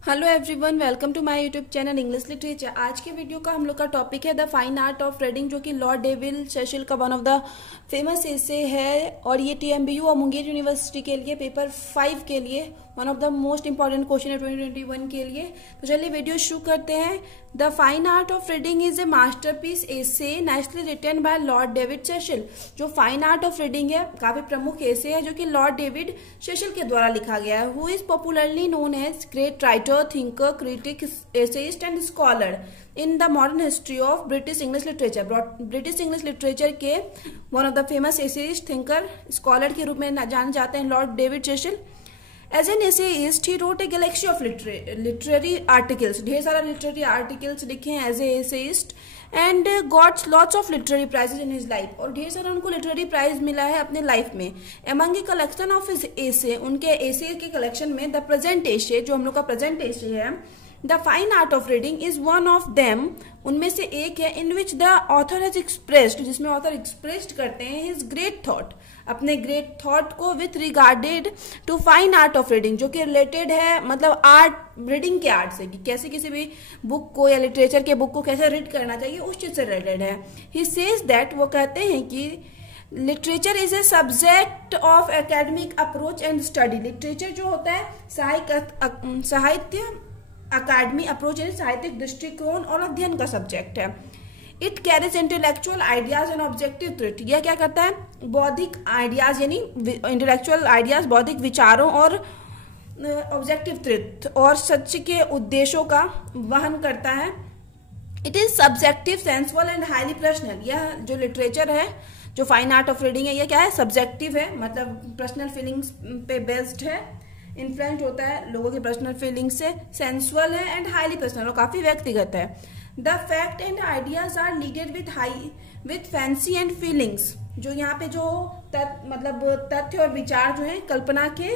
Hello everyone, welcome to my YouTube channel English literature. आज के video का हम लोग का टॉपिक है the fine art of reading, जो कि लॉर्ड डेविड सेशल का one of the famous essay है और ये टीएमबीयू और मुंगेर यूनिवर्सिटी के लिए पेपर 5 के लिए one of the most important question है 2021 के लिए। तो चलिए वीडियो शुरू करते हैं। The fine art of reading is a masterpiece essay nationally written by Lord David Cecil. जो फाइन आर्ट ऑफ रीडिंग है काफी प्रमुख एसे है जो कि लॉर्ड डेविड सेशल के द्वारा लिखा गया है। Who is popularly known as great writer, thinker, critic, essayist and scholar in the modern history of British English literature. British English literature के one of the famous essayist, thinker, scholar के रूप में जाने जाते हैं Lord David Cecil. As an essayist he wrote a galaxy of literary articles. ढेर सारा literary articles लिखे हैं as a essayist and gots lots of literary prizes in his life. और ढेर सारा उनको लिटरेरी प्राइज मिला है अपने लाइफ में। Among a collection of his एसे, उनके एसे के कलेक्शन में द प्रेजेंट एसे, जो हम लोग का प्रेजेंट एसे है, the fine art of reading is one of them, उनमें से एक है। In which the author has expressed, जिसमें ऑथर एक्सप्रेस्ड करते हैं हिज ग्रेट थॉट, अपने ग्रेट थॉट को with regarded to fine art of reading, जो कि रिलेटेड है मतलब आर्ट, रीडिंग के आर्ट से, कि कैसे किसी भी बुक को या लिटरेचर के बुक को कैसे रीड करना चाहिए, उस चीज से रिलेटेड है। ही सेज दैट, वो कहते हैं कि literature is a subject of academic approach and study. Literature जो होता है साहित्य अकादमी अप्रोच यानी साहित्यिक दृष्टिकोण और अध्ययन का सब्जेक्ट है। It carries intellectual ideas and objective truth. यह क्या करता है? बौद्धिक आइडियाज यानी इंटेलेक्चुअल आइडियाज, बौद्धिक विचारों और ऑब्जेक्टिव ट्रुथ और सच के उद्देश्यों का वहन करता है। It is subjective, sensual and highly personal. यह जो लिटरेचर है, जो फाइन आर्ट ऑफ रीडिंग है, यह क्या है? सब्जेक्टिव है, मतलब पर्सनल फीलिंग्स पे बेस्ड है, इन्फ्लुएंस होता है लोगों की पर्सनल फीलिंग से, सेंसुअल है एंड हाईली पर्सनल और काफी व्यक्तिगत है। The fact and ideas are leaded with fancy and feelings. जो यहाँ पे जो मतलब तथ्य और विचार जो है कल्पना के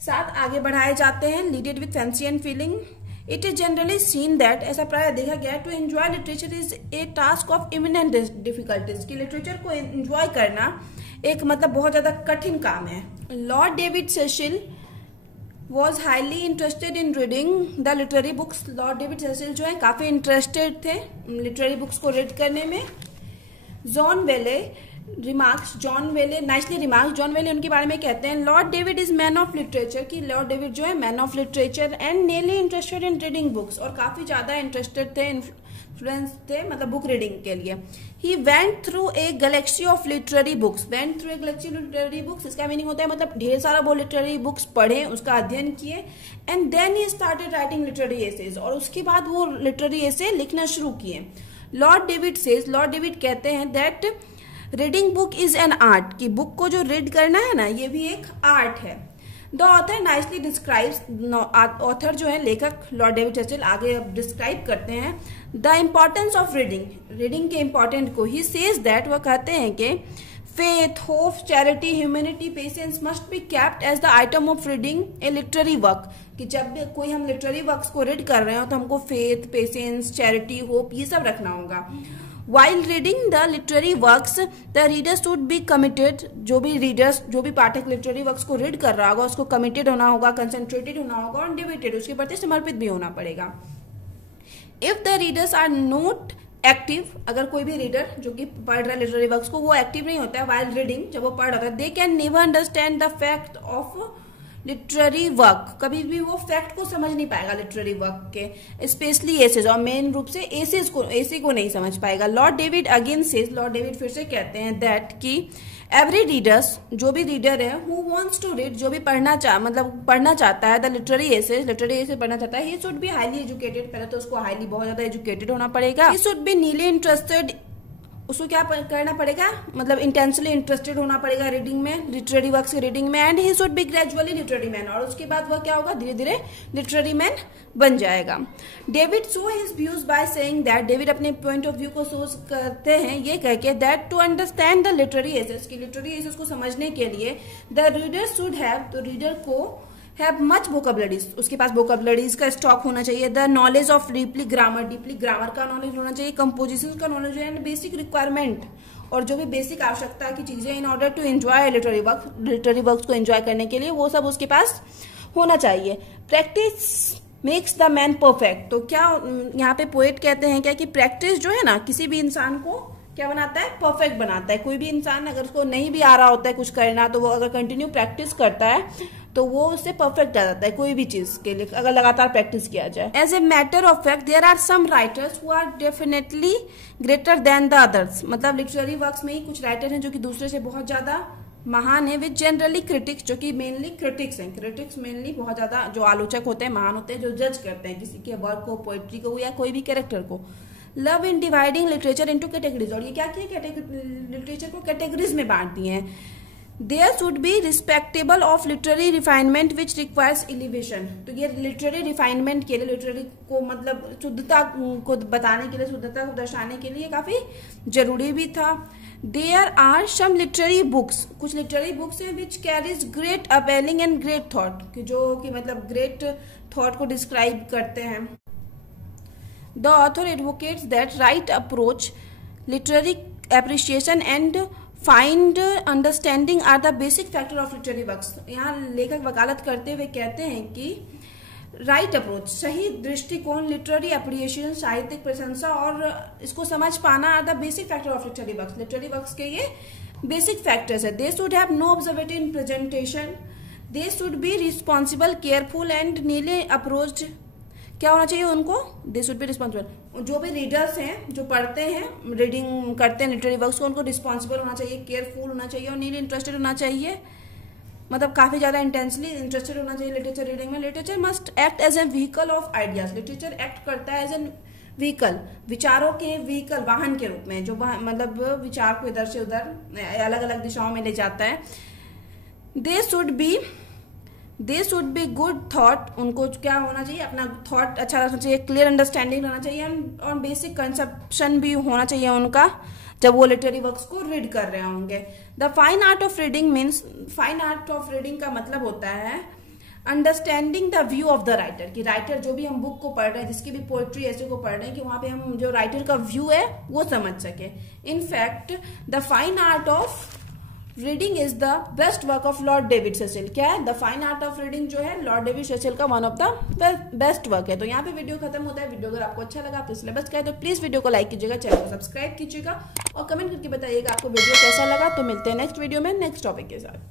साथ आगे बढ़ाए जाते हैं, leaded with fancy and feeling. It is generally seen that, ऐसा प्राय देखा गया है, to enjoy literature is a task of eminent difficulties, की लिटरेचर को एंजॉय करना एक मतलब बहुत ज्यादा कठिन काम है। Lord David Cecil was highly interested in reading the literary books. Lord David Cecil जो है काफी इंटरेस्टेड थे लिटरेरी बुक्स को रीड करने में। जॉन वेले रिमार्क्स, जॉन वेले नाइसली रिमार्क्स, जॉन वेले उनके बारे में कहते हैं, Lord David is man of literature, कि लॉर्ड डेविड जो है man of literature and nearly interested in reading books, और काफी ज्यादा इंटरेस्टेड थे, इन्फ्लुएंस थे मतलब बुक रीडिंग के लिए। He went through a galaxy of literary books. Went through a galaxy of literary books, इसका मीनिंग होता है मतलब ढेर सारा वो लिटरेरी बुक्स पढ़े, उसका अध्ययन किए, and then he started writing literary essays, और उसके बाद वो लिटरेरी एसे लिखना शुरू किए। Lord David says, Lord David कहते हैं that reading book is an art, की बुक को जो रीड करना है ना, ये भी एक आर्ट है। The author nicely describes, author जो है लेखक लॉर्ड डेविड सेशल आगे डिस्क्राइब करते हैं the importance of reading, reading के इम्पोर्टेंट को। ही सेज दैट, वह कहते हैं कि faith, hope, charity, humanity, patience must be kept as the item of reading a literary work, कि जब भी कोई हम लिटरेरी वर्क्स को रीड कर रहे हो तो हमको फेथ, पेशेंस, चैरिटी, होप ये सब रखना होगा। While reading the literary works, the reader should be committed. जो भी पाठक लिटरेरी वर्क्स को रीड कर रहा होगा उसको कमिटेड होना होगा, कंसंट्रेटेड होना होगा और डिवोटेड, उसके प्रति समर्पित भी होना पड़ेगा। If the readers are not active, अगर कोई भी रीडर जो कि पढ़ रहा है लिटरेरी वर्क्स को, वो एक्टिव नहीं होता है while reading, जब वो पढ़ रहा है, they can never understand the fact of literary work, कभी भी वो फैक्ट को समझ नहीं पाएगा लिटरेरी वर्क के, स्पेशली एसेज, और मेन रूप से एसे को नहीं समझ पाएगा। Lord David again says, Lord David फिर से कहते हैं दैट कि एवरी रीडर्स, जो भी रीडर है, हु वांट्स टू रीड, जो भी पढ़ना चाहता है द लिटरेरी एसेज पढ़ना चाहता है, he should be highly educated, पहले तो उसको हाईली बहुत ज्यादा एजुकेटेड होना पड़ेगा। ही शुड बी नीली इंटरेस्टेड, उसको क्या करना पड़ेगा मतलब इंटेंसली इंटरेस्टेड होना पड़ेगा रीडिंग में, लिटरेरी वर्क्स की रीडिंग में। And he should be gradually literary man, और उसके बाद वह क्या होगा, धीरे धीरे लिटरेरी मैन बन जाएगा। David show his views by saying that, David अपने पॉइंट ऑफ व्यू को शो करते हैं ये कह के that to understand the literary essays, की लिटरेरी एसेस को समझने के लिए द रीडर शुड हैव, तो रीडर को हैव मच वोकेबुलरीज, उसके पास वोकेबुलरीज का स्टॉक होना चाहिए। The knowledge of deeply grammar का नॉलेज होना चाहिए, कंपोजिशन का नॉलेज एंड बेसिक रिक्वायरमेंट, और जो भी बेसिक आवश्यकता की चीजें in order to enjoy literary works को एंजॉय करने के लिए वो सब उसके पास होना चाहिए। Practice makes the man perfect. तो क्या यहाँ पे पोएट कहते हैं क्या कि प्रैक्टिस जो है ना किसी भी इंसान को क्या बनाता है, परफेक्ट बनाता है। कोई भी इंसान अगर उसको नहीं भी आ रहा होता है कुछ करना, तो वो अगर कंटिन्यू प्रैक्टिस करता है तो वो उससे परफेक्ट आ जाता है कोई भी चीज के लिए, अगर लगातार प्रैक्टिस किया जाए। As a matter of fact there are some writers who are definitely greater than the others. मतलब लिटरेरी वर्क्स में ही कुछ राइटर हैं जो कि दूसरे से बहुत ज्यादा महान है। विच जनरली क्रिटिक्स, जो कि मेनली क्रिटिक्स हैं, क्रिटिक्स मेनली बहुत ज्यादा जो आलोचक होते हैं, महान होते हैं, जो जज करते हैं किसी के वर्क को, पोएट्री को या कोई भी कैरेक्टर को। Love in dividing literature into categories, और ये क्या किया, लिटरेचर को कैटेगरीज में बांट दिए हैं। There should be respectable of literary refinement which requires elevation. तो ये लिटरेरी रिफाइनमेंट के लिए, लिटरेरी को मतलब शुद्धता को बताने के लिए, शुद्धता को दर्शाने के लिए काफी जरूरी भी था। There are some literary books, कुछ लिटरेरी बुक्स हैं which carries great appealing and great thought, जो कि मतलब ग्रेट थॉट को डिस्क्राइब करते हैं। The author advocates that right approach, literary appreciation and find understanding are the basic factor of literary works. यहाँ लेखक वकालत करते हुए कहते हैं कि राइट अप्रोच, सही दृष्टिकोण, लिटरेरी एप्रिसिएशन, साहित्यिक प्रशंसा और इसको समझ पाना are the basic factor of literary works. Literary works के ये बेसिक फैक्टर्स है। They should have no observative in presentation, they should be responsible, careful and neatly approach. क्या होना चाहिए उनको, दे शुड बी रिस्पॉन्सिबल। जो भी रीडर्स हैं, जो पढ़ते हैं, रीडिंग करते हैं लिटरेरी वर्क्स को, उनको रिस्पॉन्सिबल होना चाहिए, केयरफुल होना चाहिए और नीली इंटरेस्टेड होना चाहिए, मतलब काफी ज्यादा इंटेंसली इंटरेस्टेड होना चाहिए लिटरेचर रीडिंग में। Literature must act as a vehicle of ideas, literature act करता है एज एन व्हीकल, विचारों के व्हीकल, वाहन के रूप में, जो मतलब विचार को इधर से उधर अलग अलग दिशाओं में ले जाता है। They should be good thought, उनको क्या होना चाहिए, अपना थॉट अच्छा रखना चाहिए, क्लियर अंडरस्टैंडिंग रहना चाहिए और बेसिक कंसेप्शन भी होना चाहिए उनका जब वो लिटरेरी वर्क्स को रीड कर रहे होंगे। The fine art of reading means, fine art of reading का मतलब होता है understanding the view of the writer, कि राइटर जो भी हम बुक को पढ़ रहे हैं, जिसकी भी पोएट्री ऐसे को पढ़ रहे हैं, कि वहां पे हम जो राइटर का व्यू है वो समझ सके। In fact the fine art of reading is the best work of Lord David Cecil. क्या है, the fine art of reading जो है लॉर्ड डेविड सेसिल का one of the best work है। तो यहाँ पे वीडियो खत्म होता है। वीडियो अगर आपको अच्छा लगा, तो इसलिए बेस्ट कहे तो प्लीज वीडियो को लाइक कीजिएगा, चैनल को सब्सक्राइब कीजिएगा और कमेंट करके बताइएगा आपको वीडियो कैसा लगा। तो मिलते हैं नेक्स्ट वीडियो में नेक्स्ट टॉपिक के साथ।